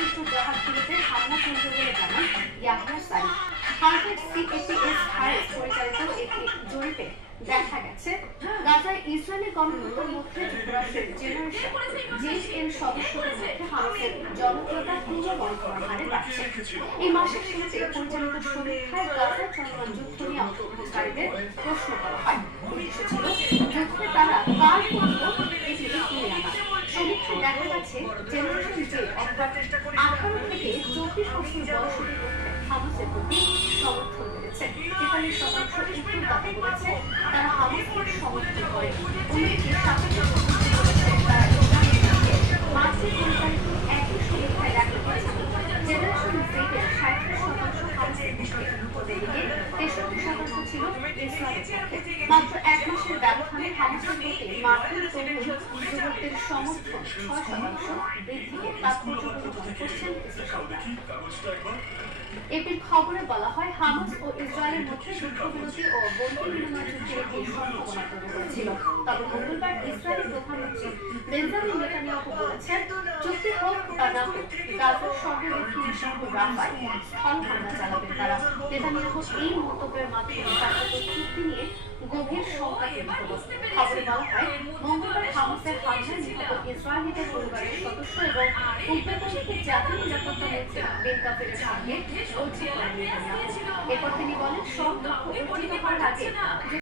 সংশ্লিষ্ট জাহাজগুলোতে হামলা চলবে বলে জানান ইয়াহিয়া সারিফ। হার্ভার্ড সিএপিএস হারেস পরিচালিত একটি জরিপে দেখা গেছে গাজায় ইসরায়েলি গণহত্যার মধ্যে যুক্তরাষ্ট্রের জেনারেশন জেড এর সদস্যদের মধ্যে হামাসের জনপ্রিয়তা ক্রমবর্ধমান হারে বাড়ছে। এই মাসের শুরুতে পরিচালিত সমীক্ষায় গাজায় চলমান যুদ্ধ নিয়ে অংশগ্রহণকারীদের প্রশ্ন করা হয়। উদ্দেশ্য ছিল যুদ্ধে তারা কার পক্ষ এটি তুলে আনা। সমীক্ষায় দেখা গেছে জেনারেশন জেড অর্থাৎ 18 থেকে 24 বছর বয়সীদের মধ্যে হামাসের প্রতি সমর্থন বেড়েছে। 43% উত্তরদাতা বলেছে তারা হামাসকে সমর্থন করে। অন্যদিকে 27% বলেছে তারা ইসরায়েলকে মার্চে পরিচালিত একই সমীক্ষায় দেখা গেছে জেনারেশন জেডের 60% হামাসের পক্ষে, অন্যদিকে 63% ছিল ইসরায়েলের পক্ষে। মাত্র এক মাসের ব্যবধানে হামাসের প্রতি মার্কিন তরুণ যুবকদের সমর্থন 6% বৃদ্ধিকে তাৎপর্যপূর্ণ মনে করছেন বিশ্লেষকরা। এপির খবরে বলা হয় হামাস ও ইসরায়েলের মধ্যে যুদ্ধবিরতি ও বন্দী বিনিময় চুক্তির একটি সম্ভাবনা তৈরি হয়েছিল। তবে মঙ্গলবার ইসরায়েলি প্রধানমন্ত্রী বেঞ্জামিন নেতানিয়াহু বলেছেন চুক্তি হোক বা না হোক গাজার সর্বদক্ষিণের শহর রাফায় স্থল হামলা চালাবেন তারা। নেতানিয়াহুর এই মন্তব্যের মাধ্যমে কার্যত চুক্তি নিয়ে গভীর শঙ্কা তৈরি হলো। খবরে বলা হয় মঙ্গলবার হামাসের হামলায় নিহত ইসরায়েলিদের পরিবারের সদস্য এবং উত্তরপ্রদেশের জাতীয় নিরাপত্তা মন্ত্রী বেন গাভিরের সঙ্গে বৈঠক করেন নেতানিয়াহু। এরপর তিনি বলেন সব লক্ষ্য অর্জিত হওয়ার আগে